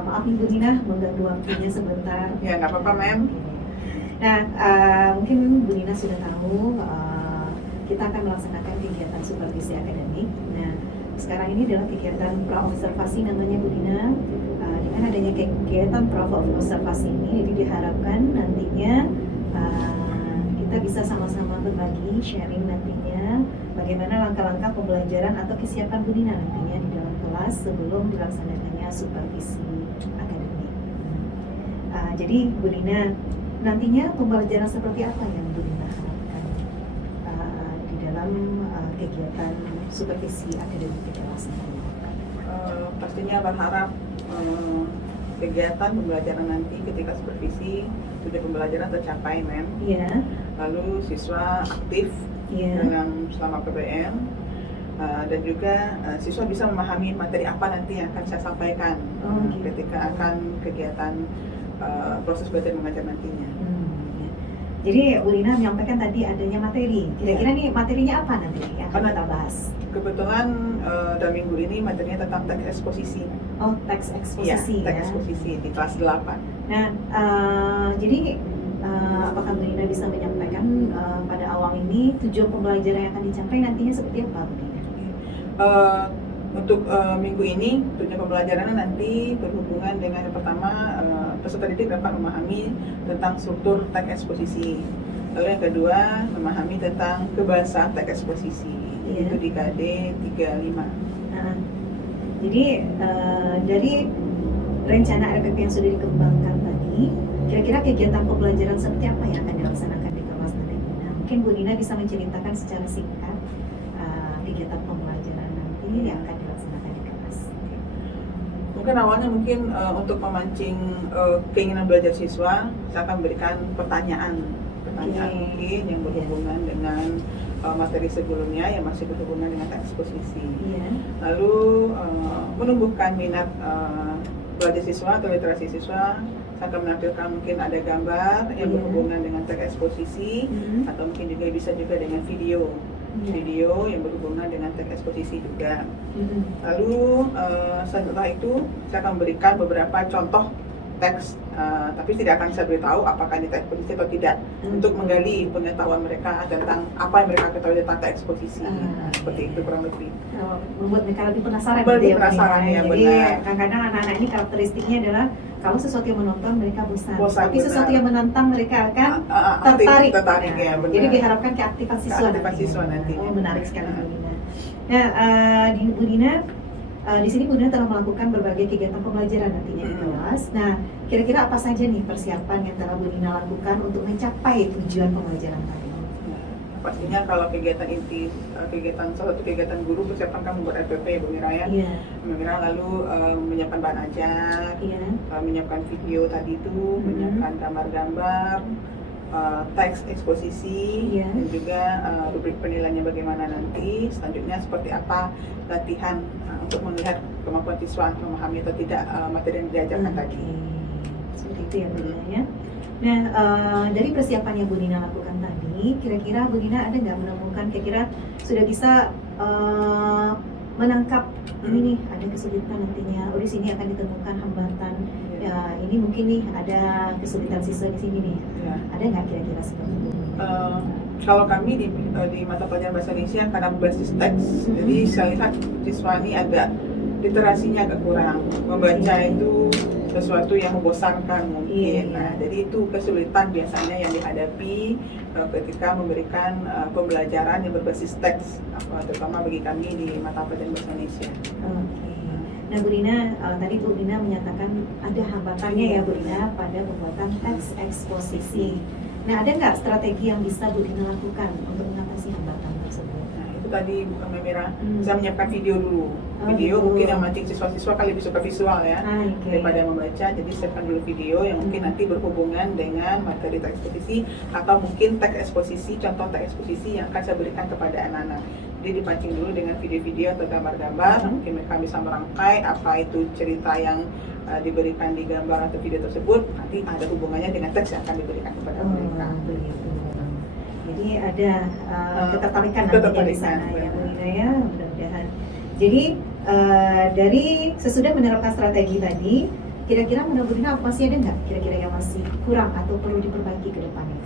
Maaf nih Bu Dina, mengganggu waktunya sebentar. Ya, nggak apa-apa, Mem. Nah, mungkin Bu Dina sudah tahu kita akan melaksanakan kegiatan supervisi akademik. Nah, sekarang ini adalah kegiatan pra-observasi namanya Bu Dina. Dengan adanya kegiatan pra-observasi ini, jadi diharapkan nantinya kita bisa sama-sama berbagi, sharing nantinya bagaimana langkah-langkah pembelajaran atau kesiapan Bu Dina nantinya di dalam kelas sebelum dilaksanakannya supervisi akademik. Jadi Bu Dina, nantinya pembelajaran seperti apa yang Bu Dina harapkan di dalam kegiatan supervisi akademik di kelas ini? Pastinya berharap kegiatan pembelajaran nanti ketika supervisi tujuan pembelajaran tercapai, Mem. Iya. Lalu siswa aktif dengan selama PBM dan juga siswa bisa memahami materi apa nanti yang akan saya sampaikan ketika akan kegiatan proses belajar mengajar nantinya. Jadi Bu Dina menyampaikan tadi adanya materi. Kira-kira nih materinya apa nanti yang akan kita bahas? Kebetulan dalam minggu ini materinya tentang teks eksposisi. Oh, teks eksposisi ya? Teks eksposisi di kelas 8. Nah, jadi apakah Bu Dina bisa menyampaikan pada awal ini tujuan pembelajaran yang akan dicapai nantinya seperti apa, Bu Dina? Untuk minggu ini tujuan pembelajarannya nanti berhubungan dengan yang pertama peserta didik dapat memahami tentang struktur teks eksposisi. Lalu yang kedua memahami tentang kebahasaan teks eksposisi. Itu di KD 35. Jadi dari rencana RPP yang sudah dikembangkan tadi, kira-kira kegiatan pembelajaran seperti apa yang akan dilaksanakan di kelas nanti? Nah, mungkin Bu Dina bisa menceritakan secara singkat kegiatan pembelajaran nanti yang akan dilaksanakan di kelas. Mungkin awalnya untuk memancing keinginan belajar siswa, saya akan berikan pertanyaan mungkin yang berhubungan dengan materi sebelumnya yang masih berhubungan dengan teks eksposisi. Lalu menumbuhkan minat belajar siswa atau literasi siswa, saya akan menampilkan mungkin ada gambar yang berhubungan dengan teks eksposisi atau mungkin juga bisa juga dengan video yang berhubungan dengan teks eksposisi juga. Lalu setelah itu saya akan berikan beberapa contoh teks, tapi tidak akan saya beritahu apakah ini teks eksposisi atau tidak, untuk menggali pengetahuan mereka tentang apa yang mereka ketahui tentang teks eksposisi. Seperti itu kurang lebih. Membuat mereka lebih penasaran. Lebih penasaran ya, jadi kadang-kadang anak-anak ini karakteristiknya adalah kalau sesuatu yang menonton mereka bosan, tapi sesuatu yang menantang mereka akan tertarik. Ya, jadi diharapkan keaktifan siswa nanti. Oh, menarik sekali Bu Dina. Nah, Bu Dina, di sini Bu Dina telah melakukan berbagai kegiatan pembelajaran nantinya di kelas. Nah, kira-kira apa saja nih persiapan yang telah Bu Dina lakukan untuk mencapai tujuan pembelajaran tadi? Pastinya kalau kegiatan inti, salah satu kegiatan guru persiapan kan membuat RPP, Bu Mira ya. Bu Mira lalu menyiapkan bahan ajar, menyiapkan video tadi itu, menyiapkan gambar-gambar, teks eksposisi, dan juga rubrik penilaiannya bagaimana nanti. Selanjutnya seperti apa latihan untuk melihat kemampuan siswa memahami atau tidak materi yang diajarkan tadi. Seperti itu ya Bu Dina ya. Nah, dari persiapan yang Bu Dina lakukan tadi, kira-kira Bu Dina ada nggak menemukan kira-kira sudah bisa menangkap ini nih ada kesulitan nantinya, di sini akan ditemukan hambatan, ya ini mungkin nih ada kesulitan siswa di sini nih, ada nggak kira-kira seperti itu? Kalau kami di mata pelajaran bahasa Indonesia karena berbasis teks, jadi saya lihat siswa ini agak literasinya agak kurang, membaca itu sesuatu yang membosankan mungkin. Nah, jadi itu kesulitan biasanya yang dihadapi ketika memberikan pembelajaran yang berbasis teks, terutama bagi kami di mata pelajaran bahasa Indonesia. Nah, Bu Dina, tadi Bu Dina menyatakan ada hambatannya ya Bu Dina pada pembuatan teks eksposisi. Nah, ada nggak strategi yang bisa Bu Dina lakukan untuk mengatasi hambatan tersebut? Nah, itu tadi Bu Mira, saya menyiapkan video dulu. Video mungkin yang mancing siswa-siswa kan lebih suka visual ya daripada membaca, jadi siapkan dulu video yang mungkin nanti berhubungan dengan materi teks eksposisi atau mungkin teks eksposisi, contoh teks eksposisi yang akan saya berikan kepada anak-anak. Jadi dipancing dulu dengan video-video atau gambar-gambar, mungkin mereka bisa merangkai apa itu cerita yang diberikan di gambar atau video tersebut, nanti ada hubungannya dengan teks yang akan diberikan kepada mereka. Jadi ada ketertarikan nantinya di sana ya Bu Dina ya, mudah-mudahan. Jadi dari sesudah menerapkan strategi tadi, kira-kira menurut Bu Dina masih ada nggak kira-kira yang masih kurang atau perlu diperbaiki ke depannya?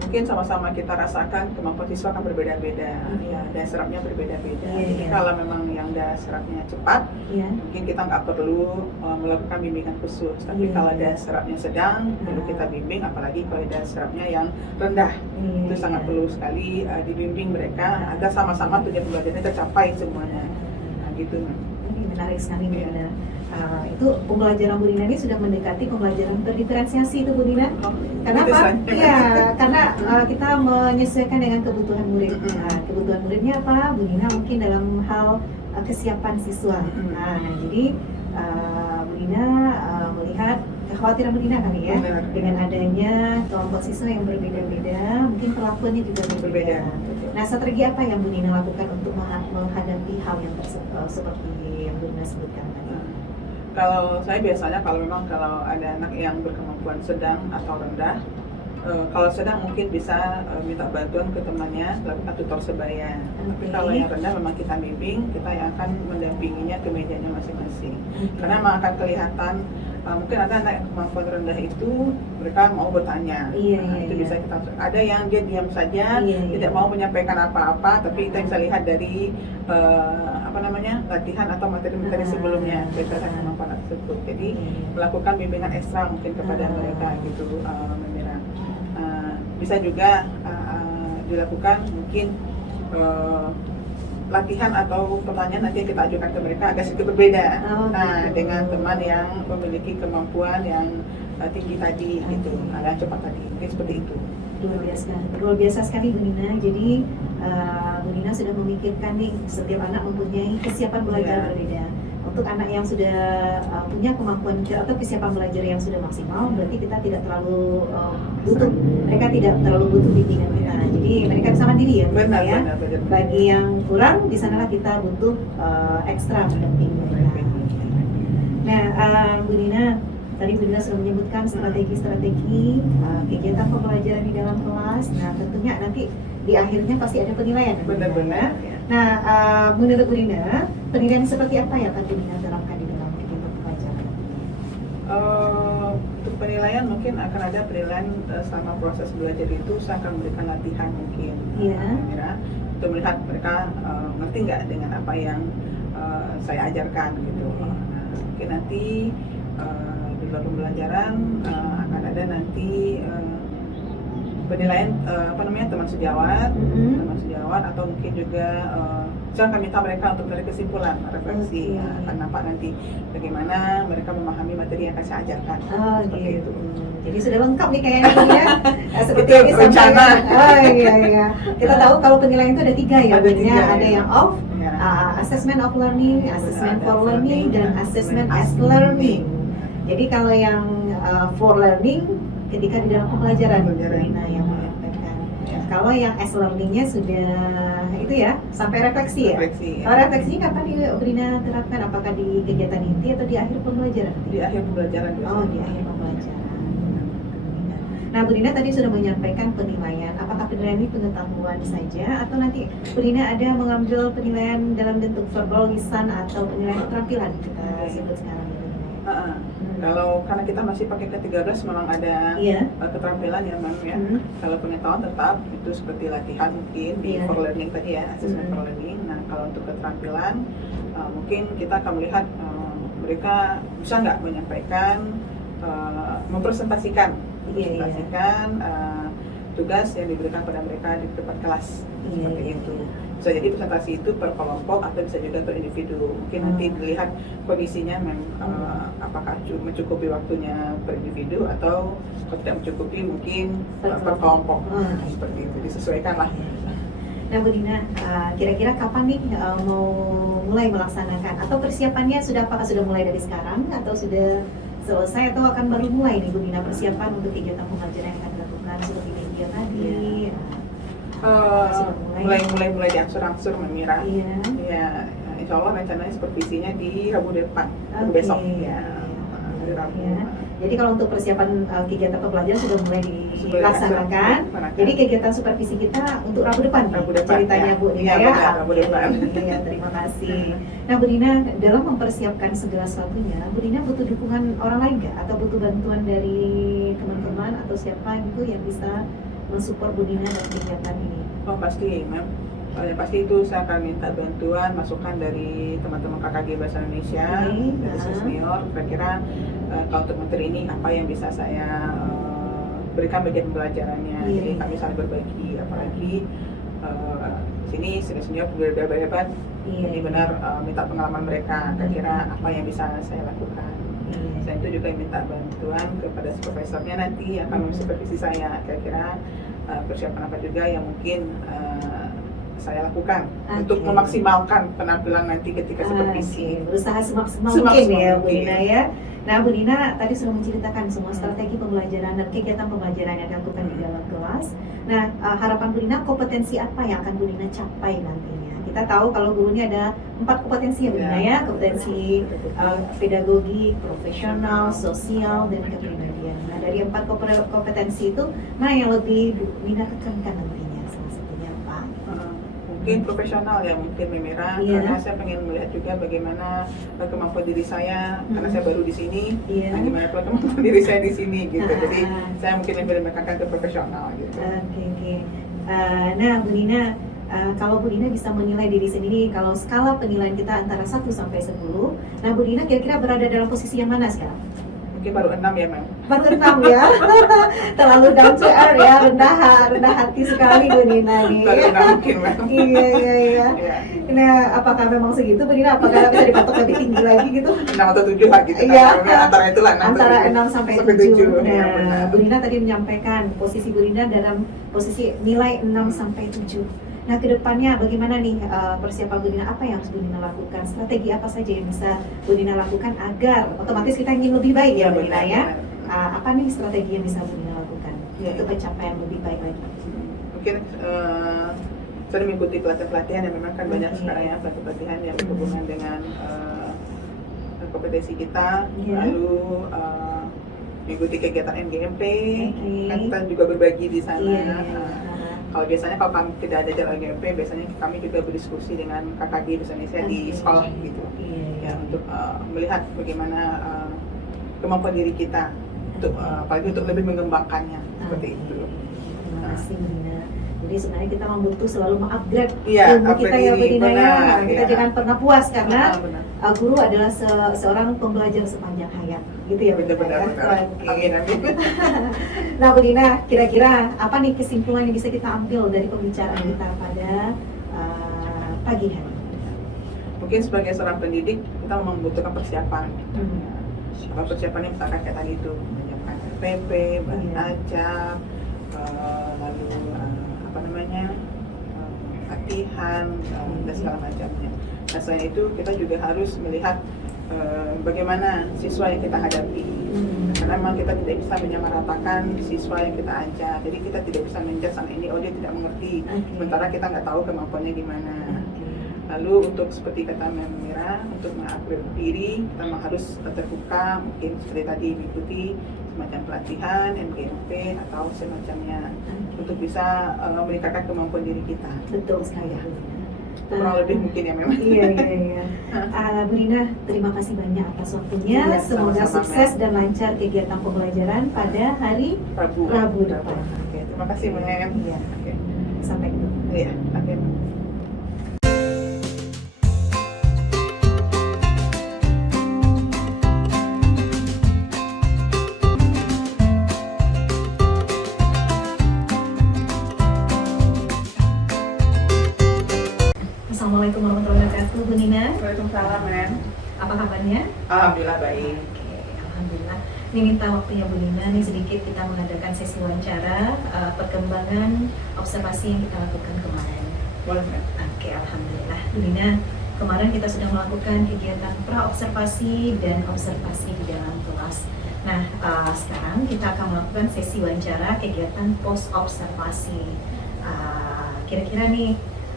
Mungkin sama-sama kita rasakan kemampuan siswa kan berbeda-beda, ya, daya serapnya berbeda-beda. Jadi kalau memang yang daya serapnya cepat, mungkin kita nggak perlu melakukan bimbingan khusus. Tapi kalau daya serapnya sedang, perlu kita bimbing, apalagi kalau daya serapnya yang rendah, itu sangat perlu sekali dibimbing mereka agar sama-sama tujuan pembelajarannya tercapai semuanya. Nah, gitu. Ini menarik sekali Bu Dina. Itu pembelajaran Bu Dina ini sudah mendekati pembelajaran berdiferensiasi itu Bu Dina. Kenapa? Iya, karena kita menyesuaikan dengan kebutuhan murid. Nah, kebutuhan muridnya apa? Bu Dina mungkin dalam hal kesiapan siswa. Nah, jadi Bu Dina melihat kekhawatiran Bu Dina kali ya, dengan adanya kelompok siswa yang berbeda-beda, mungkin perlakuannya juga berbeda. Nah, strategi apa yang Bu Dina lakukan untuk menghadapi hal yang seperti yang Bu Dina sebutkan tadi? Kalau saya biasanya kalau ada anak yang berkemampuan sedang atau rendah, kalau sedang mungkin bisa minta bantuan ke temannya, lakukan tutor sebaya. Tapi kalau yang rendah memang kita bimbing, kita yang akan mendampinginya ke mejanya masing-masing. Karena memang akan kelihatan mungkin ada anak yang kemampuan rendah itu mereka mau bertanya. Itu bisa kita. Ada yang dia diam saja, tidak mau menyampaikan apa-apa, tapi kita bisa lihat dari latihan atau materi-materi sebelumnya berdasarkan kemampuan tersebut. Jadi melakukan bimbingan ekstra mungkin kepada mereka gitu, Mira. Bisa juga dilakukan mungkin latihan atau pertanyaan nanti yang kita ajukan ke mereka agak sedikit berbeda. Dengan teman yang memiliki kemampuan yang tinggi tadi gitu, agak cepat tadi, mungkin seperti itu. Luar biasa sekali Bu Dina. Jadi Bu Dina sudah memikirkan nih setiap anak mempunyai kesiapan belajar berbeda. Untuk anak yang sudah punya kemampuan atau kesiapan belajar yang sudah maksimal, berarti kita tidak terlalu mereka tidak terlalu butuh bimbingan kita. Jadi mereka bisa mandiri ya. Benar. Bagi yang kurang, di sanalah kita butuh ekstra pendamping. Nah, Bu Dina, tadi Bu Dina sudah menyebutkan strategi-strategi kegiatan pembelajaran di dalam kelas. Nah, tentunya nanti di akhirnya pasti ada penilaian. Benar-benar. Nah, menurut Bu Dina, penilaian seperti apa yang akan Bu Dina terapkan di dalam kegiatan pembelajaran? Untuk penilaian mungkin akan ada penilaian selama proses belajar itu saya akan memberikan latihan mungkin, Mira, untuk melihat mereka ngerti nggak dengan apa yang saya ajarkan gitu. Mungkin nanti di dalam pembelajaran akan ada nanti penilaian teman sejawat, atau mungkin juga saya akan minta mereka untuk menarik kesimpulan, refleksi, akan nampak nanti bagaimana mereka memahami materi yang akan saya ajarkan. Seperti itu. Jadi sudah lengkap nih kayaknya seperti yang disampaikan. Iya. Kita tahu kalau penilaian itu ada 3 ya. Ada yang off, assessment of learning, assessment for learning, dan assessment as learning. Jadi kalau yang for learning ketika di dalam pembelajaran yang menyampaikan. Kalau yang as learningnya sudah itu ya sampai refleksi ya. Kalau refleksi kapan Bu Dina terapkan? Apakah di kegiatan inti atau di akhir pembelajaran? Di akhir pembelajaran. Di akhir pembelajaran. Nah, Bu Dina tadi sudah menyampaikan penilaian. Apakah penilaian ini pengetahuan saja atau nanti Bu Dina ada mengambil penilaian dalam bentuk verbal, lisan atau penilaian keterampilan kita sebut sekarang? Kalau karena kita masih pakai ke-13 memang ada keterampilan ya Mam ya. Kalau pengetahuan tetap itu seperti latihan mungkin di for learning tadi ya, assessment for learning. Nah, kalau untuk keterampilan mungkin kita akan melihat mereka bisa nggak menyampaikan, mempresentasikan tugas yang diberikan pada mereka di depan kelas seperti itu. Bisa jadi presentasi itu per kelompok atau bisa juga per individu. Mungkin nanti dilihat kondisinya apakah mencukupi waktunya per individu atau kalau tidak mencukupi mungkin per kelompok. Seperti itu disesuaikan lah. Nah Bu Dina, kira-kira kapan nih mau mulai melaksanakan atau persiapannya apakah sudah mulai dari sekarang atau sudah selesai atau akan baru mulai nih Bu Dina persiapan untuk kegiatan pembelajaran yang akan dilakukan seperti media tadi? Mulai diangsur-angsur Mira. Ya, insya Allah rencananya supervisinya di Rabu depan, besok ya. hari Rabu. Ya. Jadi kalau untuk persiapan kegiatan pembelajaran sudah mulai Sudah dilaksanakan. dilaksanakan. Jadi kegiatan supervisi kita untuk Rabu depan, Rabu depan, ceritanya ya. Bu Nina Iya, ya. benar, Rabu depan. Iya, terima kasih. Nah Bu Nina, dalam mempersiapkan segala sesuatunya, Bu Nina butuh dukungan orang lain nggak? Atau butuh bantuan dari teman-teman atau siapa itu yang bisa mensupport Bu Nina dalam kegiatan ini? Oh pasti, Mem. Yang pasti itu saya akan minta bantuan, masukan dari teman-teman KKG Bahasa Indonesia, dari senior. Kira-kira kalau untuk materi ini apa yang bisa saya berikan bagian pembelajarannya. Jadi kami saling berbagi, apalagi sini senior berbeda hebat. Ini benar minta pengalaman mereka. Kira-kira apa yang bisa saya lakukan. Saya itu juga minta bantuan kepada supervisornya nanti yang akan supervisi saya. Kira-kira persiapan apa juga yang mungkin saya lakukan untuk memaksimalkan penampilan nanti ketika supervisi. Berusaha semaksimal mungkin ya Bu Nina ya. Nah Bu Nina tadi sudah menceritakan semua strategi pembelajaran dan kegiatan pembelajaran yang dilakukan di dalam kelas. Nah harapan Bu Nina, kompetensi apa yang akan Bu Nina capai nantinya? Kita tahu kalau guru ini ada 4 kompetensi ya Bu Nina ya. Kompetensi pedagogi, profesional, sosial, dan kepribadian. Nah dari 4 kompetensi itu, mana yang lebih Bu Nina tekankan nantinya? Salah satunya apa? Mungkin profesional ya, mungkin Memera, karena saya pengen melihat juga bagaimana kemampuan diri saya, karena saya baru di sini, bagaimana kemampuan diri saya di sini gitu. Jadi saya mungkin lebih menekankan ke profesional gitu. Oke. Nah Bu Nina, kalau Bu Nina bisa menilai diri sendiri, kalau skala penilaian kita antara 1 sampai 10, nah Bu Nina kira-kira berada dalam posisi yang mana sekarang? Mungkin baru 6 ya, Mem. Baru 6 ya? Terlalu down to earth ya, rendah hati sekali Bu Nina nih. Baru 6 mungkin, Mem. Iya. Nah, apakah memang segitu Bu Nina? Apakah bisa dipatok lebih tinggi lagi gitu? 6 atau 7 lah gitu. Iya. Antara itulah 6 antara 6 sampai 7. Ya, Nah, Bu Nina tadi menyampaikan posisi Bu Nina dalam posisi nilai 6 sampai 7. Nah, kedepannya bagaimana nih persiapan Bu Nina? Apa yang harus Bu Nina lakukan? Strategi apa saja yang bisa Bu Nina lakukan agar otomatis kita ingin lebih baik ya Bu Nina ya? Apa nih strategi yang bisa Bu Nina lakukan untuk pencapaian lebih baik lagi? Mungkin saya mengikuti pelatihan-pelatihan yang memang kan banyak sekarang ya, pelatihan yang berhubungan dengan kompetensi kita, lalu mengikuti kegiatan MGMP, kan kita juga berbagi di sana. Kalau biasanya kalau kami tidak ada jalan GMP, biasanya kami juga berdiskusi dengan KKG Bahasa Indonesia di sekolah gitu, ya untuk melihat bagaimana kemampuan diri kita untuk apalagi untuk lebih mengembangkannya seperti itu. Terima kasih Bu Nina. Jadi sebenarnya kita membutuh selalu mengupgrade ilmu upgrade kita ya Bu Nina ya. Kita jangan pernah puas karena guru adalah seorang pembelajar sepanjang hayat. Gitu ya Bu Nina. Benar. Amin. Nah Bu Nina, kira-kira apa nih kesimpulan yang bisa kita ambil dari pembicaraan kita pada pagi hari? Mungkin sebagai seorang pendidik kita membutuhkan persiapan. Persiapannya misalkan kayak tadi itu menyiapkan RPP, bahan ajar, lalu latihan dan segala macamnya. Nah selain itu kita juga harus melihat bagaimana siswa yang kita hadapi, karena memang kita tidak bisa menyamaratakan siswa yang kita ajar. Jadi kita tidak bisa menjudge sama ini, oh dia tidak mengerti, sementara kita nggak tahu kemampuannya gimana. Lalu untuk seperti kata Memera, untuk mengupgrade diri kita memang harus terbuka, mungkin seperti tadi mengikuti semacam pelatihan, MGMP atau semacamnya untuk bisa meningkatkan kemampuan diri kita. Betul sekali. Kurang lebih mungkin ya memang. Iya. Bu Nina, terima kasih banyak atas waktunya. Semoga sukses dan lancar kegiatan pembelajaran pada hari Rabu depan. Terima kasih Mem. Iya. Sampai ketemu. Iya. Oke. Assalamualaikum warahmatullahi wabarakatuh, Bu Nina. Waalaikumsalam, Mem. Apa kabarnya? Alhamdulillah baik. Oke, alhamdulillah. Ini minta waktunya Bu Nina, nih sedikit kita mengadakan sesi wawancara perkembangan observasi yang kita lakukan kemarin. Boleh, Mem. Oke, alhamdulillah. Bu Nina, kemarin kita sudah melakukan kegiatan pra-observasi dan observasi di dalam kelas. Nah, sekarang kita akan melakukan sesi wawancara kegiatan post-observasi. Kira-kira nih,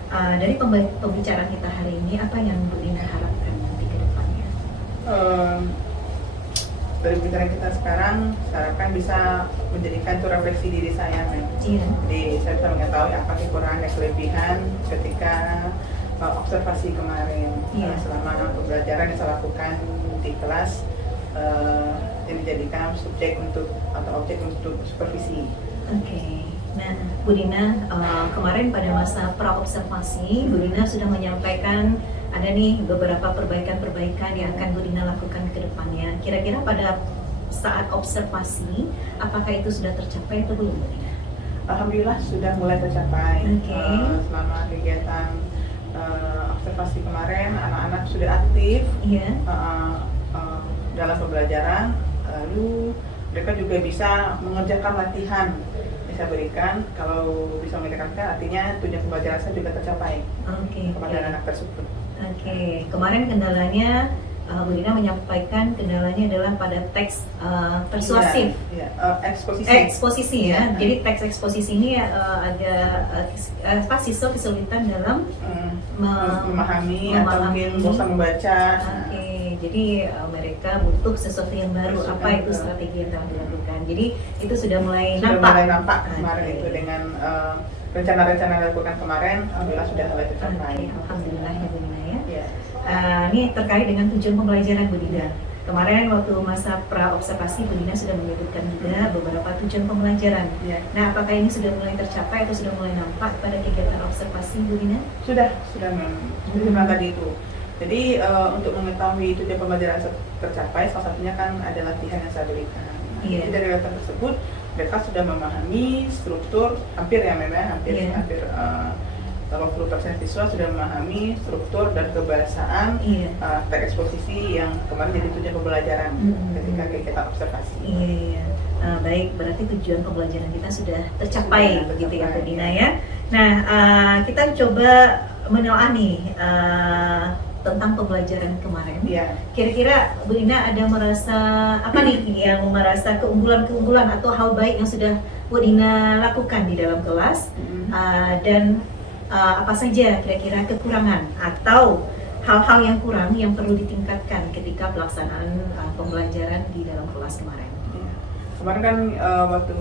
dari pembicaraan kita hari ini, apa yang Bu Nina harapkan nanti ke depannya? dari pembicaraan kita sekarang, saya harapkan bisa menjadikan itu refleksi diri saya, Mem. Iya. Jadi saya bisa mengetahui apa kekurangan dan kelebihan ketika observasi kemarin. Iya. Selama pembelajaran yang saya lakukan di kelas yang dijadikan subjek untuk atau objek untuk supervisi. Oke. Nah, Bu Dina, kemarin pada masa pra-observasi, Bu Dina sudah menyampaikan ada nih beberapa perbaikan-perbaikan yang akan Bu Dina lakukan ke depannya. Kira-kira pada saat observasi, apakah itu sudah tercapai atau belum, Bu Dina? Alhamdulillah sudah mulai tercapai. Oke. Selama kegiatan observasi kemarin, anak-anak sudah aktif Iya. dalam pembelajaran, lalu mereka juga bisa mengerjakan latihan yang saya berikan. Kalau bisa mengerjakan artinya tujuan pembelajaran saya juga tercapai Oke. kepada anak tersebut. Oke. Kemarin kendalanya, Bu Dina menyampaikan kendalanya adalah pada teks persuasif. Iya, eksposisi. Eksposisi ya. Iya. Jadi teks eksposisi ini agak siswa kesulitan dalam memahami atau mungkin bosan membaca. Oke, jadi mereka butuh sesuatu yang baru. Sesuatu Apa yang itu baru. strategi yang telah dilakukan? Jadi itu sudah mulai Sudah nampak. mulai nampak kemarin Oke. itu dengan rencana-rencana yang dilakukan kemarin, alhamdulillah sudah mulai tercapai. Oke, alhamdulillah ya Bu Dina ya. Iya. Ini terkait dengan tujuan pembelajaran Bu Dina. Kemarin waktu masa pra-observasi Bu Dina sudah menyebutkan juga beberapa tujuan pembelajaran. Iya. Nah, apakah ini sudah mulai tercapai atau sudah mulai nampak pada kegiatan observasi Bu Dina? Sudah memang tadi itu. Jadi untuk mengetahui tujuan pembelajaran tercapai, salah satunya kan ada latihan yang saya berikan. Iya. Jadi dari latihan tersebut mereka sudah memahami struktur hampir 80% siswa sudah memahami struktur dan kebahasaan Iya. teks eksposisi yang kemarin jadi tujuan pembelajaran ketika kegiatan observasi. Iya. Baik, berarti tujuan pembelajaran kita sudah tercapai, Sudah begitu ya Bu tercapai. Dina ya. Nah, kita coba menelaah nih tentang pembelajaran kemarin. Iya. Kira-kira Bu Dina ada merasa apa nih yang merasa keunggulan-keunggulan atau hal baik yang sudah Bu Dina lakukan di dalam kelas, dan apa saja kira-kira kekurangan atau hal-hal yang kurang yang perlu ditingkatkan ketika pelaksanaan pembelajaran di dalam kelas kemarin. Iya. Kemarin kan waktu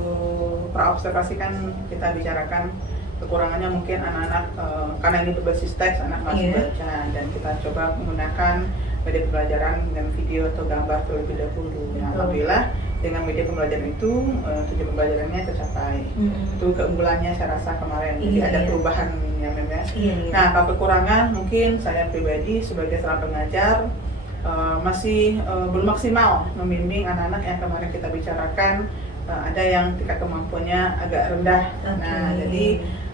pra-observasi kan kita bicarakan kekurangannya mungkin anak-anak karena ini berbasis teks, anak masih Iya. baca, dan kita coba menggunakan media pembelajaran dengan video atau gambar terlebih dahulu. Nah, alhamdulillah dengan media pembelajaran itu tujuan pembelajarannya tercapai. Itu keunggulannya saya rasa kemarin. Jadi Iya. ada perubahan yang memang. Iya, iya. Nah, kalau kekurangan mungkin saya pribadi sebagai seorang pengajar masih belum maksimal membimbing anak-anak yang kemarin kita bicarakan. Ada yang tingkat kemampuannya agak rendah. Oke. Nah, jadi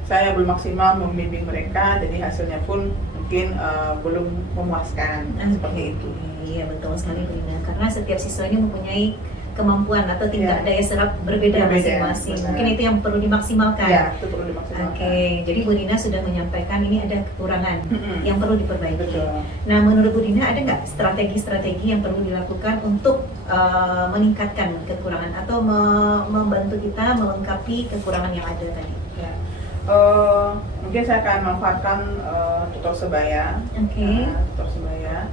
saya belum maksimal membimbing mereka, jadi hasilnya pun mungkin belum memuaskan seperti itu. Iya, betul sekali Bu Dina. Karena setiap siswa ini mempunyai kemampuan atau tingkat Iya. daya serap berbeda Berbeda, masing-masing. benar. Mungkin itu yang perlu dimaksimalkan. Ya, itu perlu dimaksimalkan. Oke, jadi Bu Dina sudah menyampaikan ini ada kekurangan yang perlu diperbaiki. Betul. Nah, menurut Bu Dina ada nggak strategi-strategi yang perlu dilakukan untuk meningkatkan kekurangan atau membantu kita melengkapi kekurangan yang ada tadi? Ya. Mungkin saya akan manfaatkan tutor sebaya. Oke. Tutor sebaya.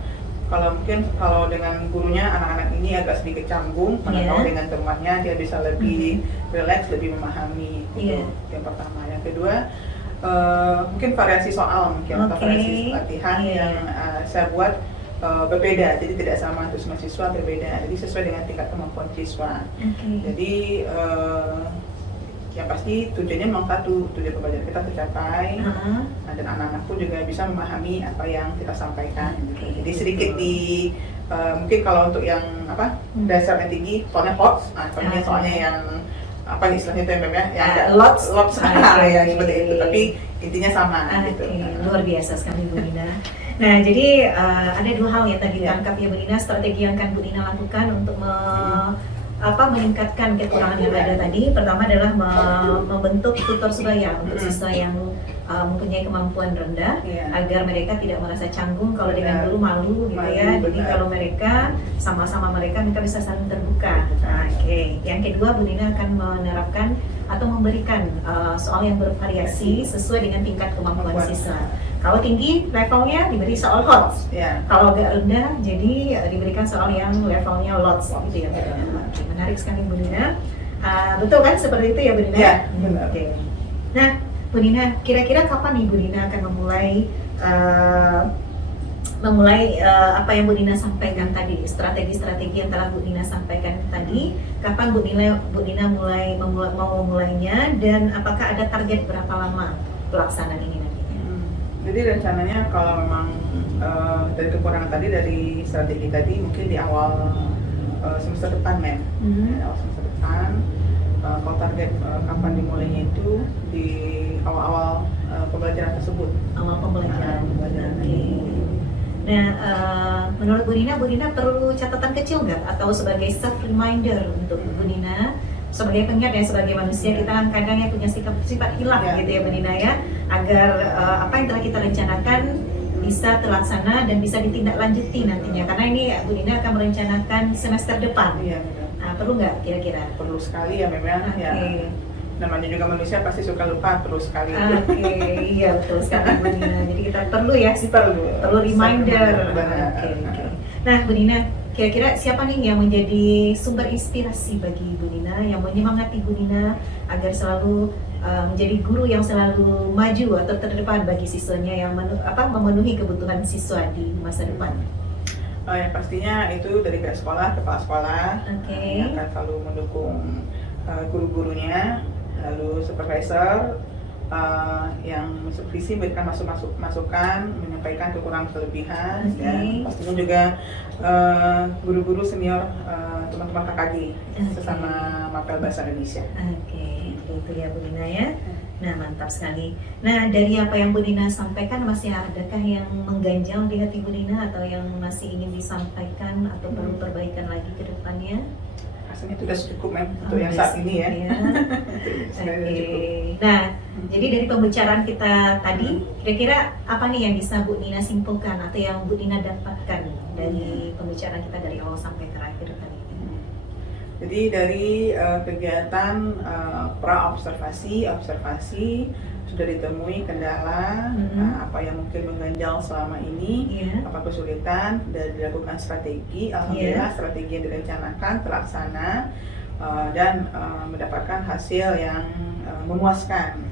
Kalau dengan gurunya anak-anak ini agak sedikit canggung, mana Iya. tahu dengan temannya dia bisa lebih rileks, lebih memahami. Iya. Itu yang pertama. Yang kedua, mungkin variasi soal mungkin atau Oke. variasi latihan Iya. yang saya buat berbeda, jadi tidak sama untuk semua siswa, berbeda. Jadi sesuai dengan tingkat kemampuan siswa. Oke. Jadi yang pasti tujuannya memang satu, tujuan pembelajaran kita tercapai. Heeh. Nah, dan anak-anak pun juga bisa memahami apa yang kita sampaikan. Oke. Jadi sedikit mungkin kalau untuk yang dasar yang tinggi, soalnya HOTS, ini soalnya yang istilahnya itu yang agak lots. ya seperti itu. Tapi intinya sama gitu. Oke, luar biasa sekali Bu Dina. Nah, jadi ada dua hal yang tadi Iya. tangkap ya Bu Dina, strategi yang akan Bu Dina lakukan untuk meningkatkan kekurangan yang ada tadi. Pertama adalah membentuk tutor sebaya untuk siswa yang mempunyai kemampuan rendah, Iya. agar mereka tidak merasa canggung kalau dengan Benar. guru malu gitu Malu, ya. Jadi benar. kalau mereka sama-sama mereka bisa saling terbuka. Nah, oke. Yang kedua, Bu Nina akan menerapkan atau memberikan soal yang bervariasi sesuai dengan tingkat kemampuan siswa. Kalau tinggi levelnya diberi soal hot. Ya. Kalau agak rendah, jadi diberikan soal yang levelnya lots gitu ya, Bu Nina. Oke, menarik sekali Bu Nina. Betul kan seperti itu ya Bu Nina? Iya, benar. Oke. Nah, Bu Nina, kira-kira kapan nih Bu Nina akan memulai apa yang Bu Nina sampaikan tadi, strategi-strategi yang telah Bu Nina sampaikan tadi? Kapan Bu Nina mau memulainya, dan apakah ada target berapa lama pelaksanaan ini nanti? Jadi rencananya kalau memang dari kekurangan tadi, dari strategi tadi, mungkin di awal semester depan, Mem. Awal semester depan. Kalau target kapan dimulainya itu di awal-awal pembelajaran tersebut. Awal pembelajaran. Pembelajaran. Oke. Nah, menurut Bu Nina perlu catatan kecil nggak, atau sebagai self reminder untuk Bu Nina sebagai pengingat ya, sebagai manusia kita kan kadang ya punya sifat hilang Ya. gitu ya Bu Nina ya, agar apa yang telah kita rencanakan bisa terlaksana dan bisa ditindaklanjuti nantinya, karena ini Bu Nina akan merencanakan semester depan. Iya, benar. Nah, perlu nggak kira-kira? Perlu sekali ya memang. Oke. Ya. Namanya juga manusia pasti suka lupa, perlu sekali. Oke, iya betul sekali Bu Nina. Jadi kita perlu ya, perlu reminder. Benar. Oke. Nah, Bu Nina, kira-kira siapa nih yang menjadi sumber inspirasi bagi Bu Nina, yang menyemangati Bu Nina agar selalu menjadi guru yang selalu maju atau terdepan bagi siswanya, yang memenuhi kebutuhan siswa di masa depan? Yang pastinya itu dari pihak sekolah, kepala sekolah, Oke. yang akan selalu mendukung guru-gurunya, lalu supervisor yang mensupervisi, memberikan masukan, menyampaikan kekurangan kelebihan, Oke. dan pastinya juga guru-guru senior, teman-teman KKG sesama Mapel Bahasa Indonesia. Oke, itu ya Bu Nina ya. Nah, mantap sekali. Nah, dari apa yang Bu Nina sampaikan, masih adakah yang mengganjal di hati Bu Nina, atau yang masih ingin disampaikan atau perlu perbaikan lagi ke depannya? Rasanya itu sudah cukup, Mem, untuk yang saat ini ya. Oke. Nah, jadi dari pembicaraan kita tadi, kira-kira apa nih yang bisa Bu Nina simpulkan atau yang Bu Nina dapatkan dari pembicaraan kita dari awal sampai terakhir tadi? Jadi dari kegiatan observasi sudah ditemui kendala, apa yang mungkin mengganjal selama ini, apa kesulitan, dan dilakukan strategi. Alhamdulillah strategi yang direncanakan terlaksana dan mendapatkan hasil yang memuaskan.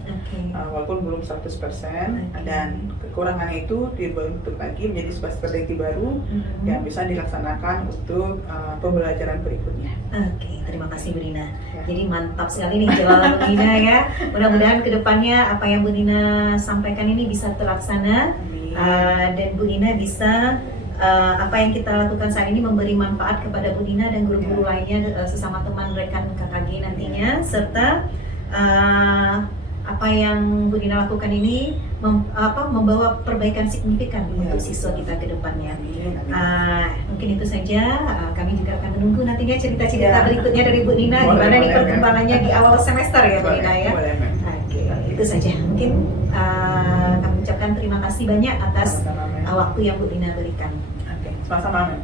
Walaupun belum 100%, dan kekurangannya itu dibentuk lagi menjadi sebuah strategi baru yang bisa dilaksanakan untuk pembelajaran berikutnya. Oke, terima kasih Bu Nina. Jadi mantap sekali nih jawaban Bu Nina ya. Mudah-mudahan kedepannya apa yang Bu Nina sampaikan ini bisa terlaksana, dan Bu Nina bisa apa yang kita lakukan saat ini memberi manfaat kepada Bu Nina dan guru-guru lainnya, sesama teman rekan KKG nantinya, serta apa yang Bu Nina lakukan ini membawa perbaikan signifikan untuk siswa kita ke depannya. Mungkin itu saja. Kami juga akan menunggu nantinya cerita-cerita berikutnya dari Bu Nina, gimana nih perkembangannya di awal semester ya Bu Nina ya. Oke, itu saja. Mungkin kami ucapkan terima kasih banyak atas waktu yang Bu Nina berikan. Oke, sama-sama.